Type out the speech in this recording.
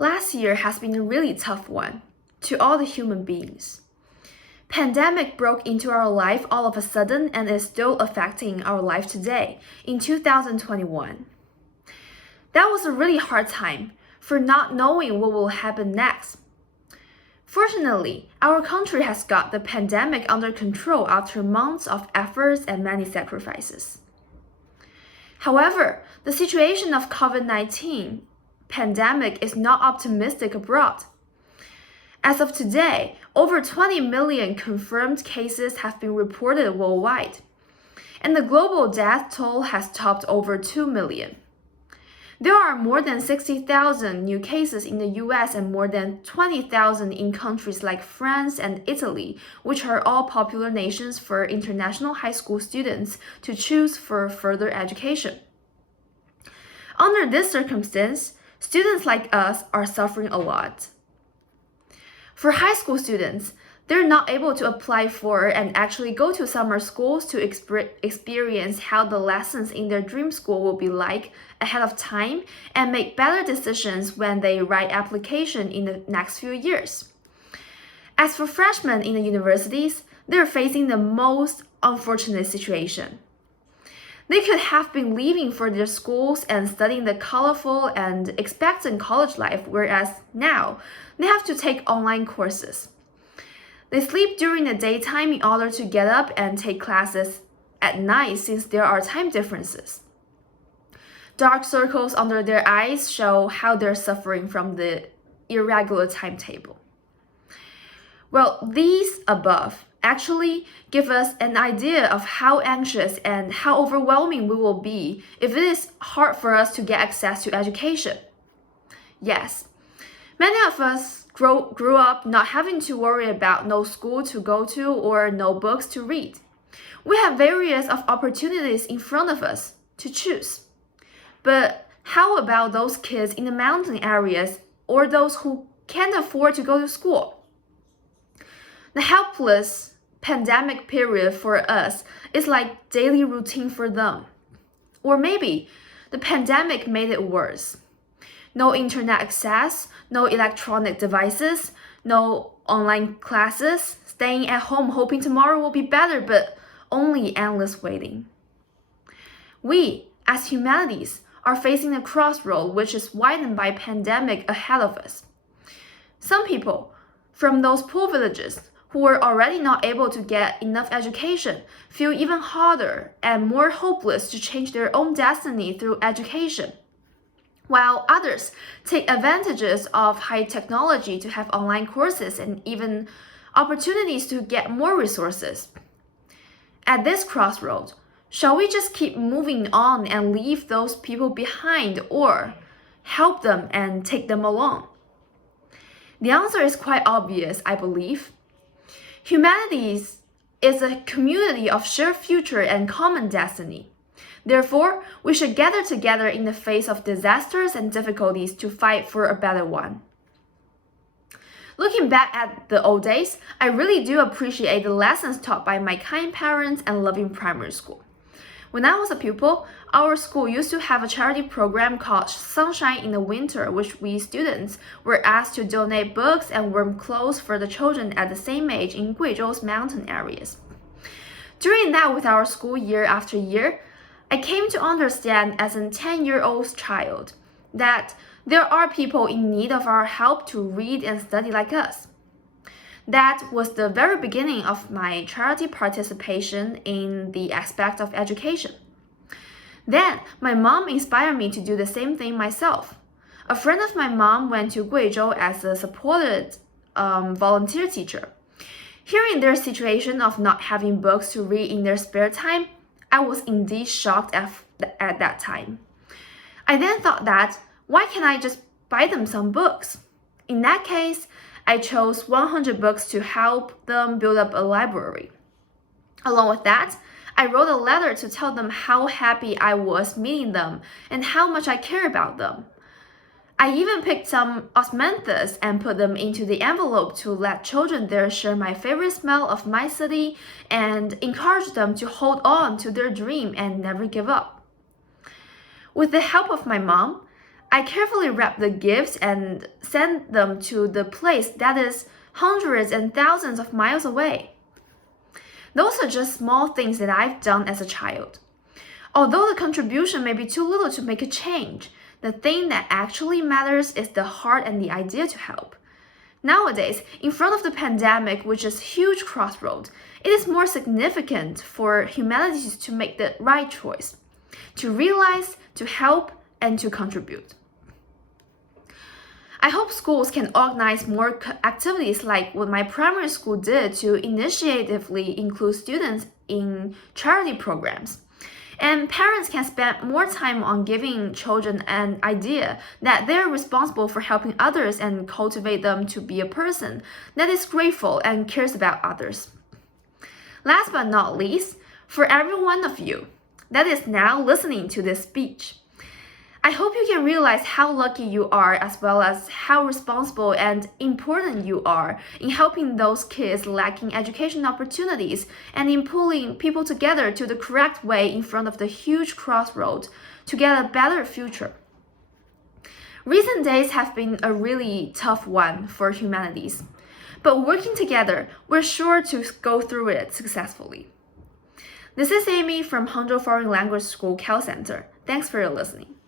Last year has been a really tough one to all the human beings. Pandemic broke into our life all of a sudden and is still affecting our life today in 2021. That was a really hard time for not knowing what will happen next. Fortunately, our country has got the pandemic under control after months of efforts and many sacrifices. However, the situation of COVID-19 pandemic is not optimistic abroad. As of today, over 20 million confirmed cases have been reported worldwide, and the global death toll has topped over 2 million. There are more than 60,000 new cases in the US and more than 20,000 in countries like France and Italy, which are all popular nations for international high school students to choose for further education. Under this circumstance, students like us are suffering a lot. For high school students, they're not able to apply for and actually go to summer schools to experience how the lessons in their dream school will be like ahead of time and make better decisions when they write application in the next few years. As for freshmen in the universities, they're facing the most unfortunate situation. They could have been leaving for their schools and studying the colorful and expectant college life, whereas now they have to take online courses. They sleep during the daytime in order to get up and take classes at night since there are time differences. Dark circles under their eyes show how they're suffering from the irregular timetable. Well, these above actually give us an idea of how anxious and how overwhelming we will be if it is hard for us to get access to education. Yes, many of us grew up not having to worry about no school to go to or no books to read. We have various of opportunities in front of us to choose. But how about those kids in the mountain areas or those who can't afford to go to school? The helpless pandemic period for us is like daily routine for them. Or maybe the pandemic made it worse. No internet access, no electronic devices, no online classes, staying at home hoping tomorrow will be better, but only endless waiting. We, as humanities, are facing a crossroad which is widened by pandemic ahead of us. Some people from those poor villages who were already not able to get enough education feel even harder and more hopeless to change their own destiny through education, while others take advantages of high technology to have online courses and even opportunities to get more resources. At this crossroad, shall we just keep moving on and leave those people behind, or help them and take them along? The answer is quite obvious, I believe. Humanity is a community of shared future and common destiny. Therefore, we should gather together in the face of disasters and difficulties to fight for a better one. Looking back at the old days, I really do appreciate the lessons taught by my kind parents and loving primary school. When I was a pupil, our school used to have a charity program called Sunshine in the Winter, which we students were asked to donate books and warm clothes for the children at the same age in Guizhou's mountain areas. During that with our school year after year, I came to understand as a 10-year-old child that there are people in need of our help to read and study like us. That was the very beginning of my charity participation in the aspect of education. Then, my mom inspired me to do the same thing myself. A friend of my mom went to Guizhou as a supported volunteer teacher. Hearing their situation of not having books to read in their spare time, I was indeed shocked at that time. I then thought that, why can't I just buy them some books? In that case, I chose 100 books to help them build up a library. Along with that, I wrote a letter to tell them how happy I was meeting them and how much I care about them. I even picked some osmanthus and put them into the envelope to let children there share my favorite smell of my city and encourage them to hold on to their dream and never give up. With the help of my mom, I carefully wrap the gifts and send them to the place that is hundreds and thousands of miles away. Those are just small things that I've done as a child. Although the contribution may be too little to make a change, the thing that actually matters is the heart and the idea to help. Nowadays, in front of the pandemic, which is a huge crossroad, it is more significant for humanity to make the right choice, to realize, to help, and to contribute. I hope schools can organize more activities like what my primary school did to initiatively include students in charity programs. And parents can spend more time on giving children an idea that they're responsible for helping others and cultivate them to be a person that is grateful and cares about others. Last but not least, for every one of you that is now listening to this speech, I hope you can realize how lucky you are as well as how responsible and important you are in helping those kids lacking education opportunities and in pulling people together to the correct way in front of the huge crossroad to get a better future. Recent days have been a really tough one for humanities, but working together, we're sure to go through it successfully. This is Amy from Hangzhou Foreign Language School Cal Center. Thanks for your listening.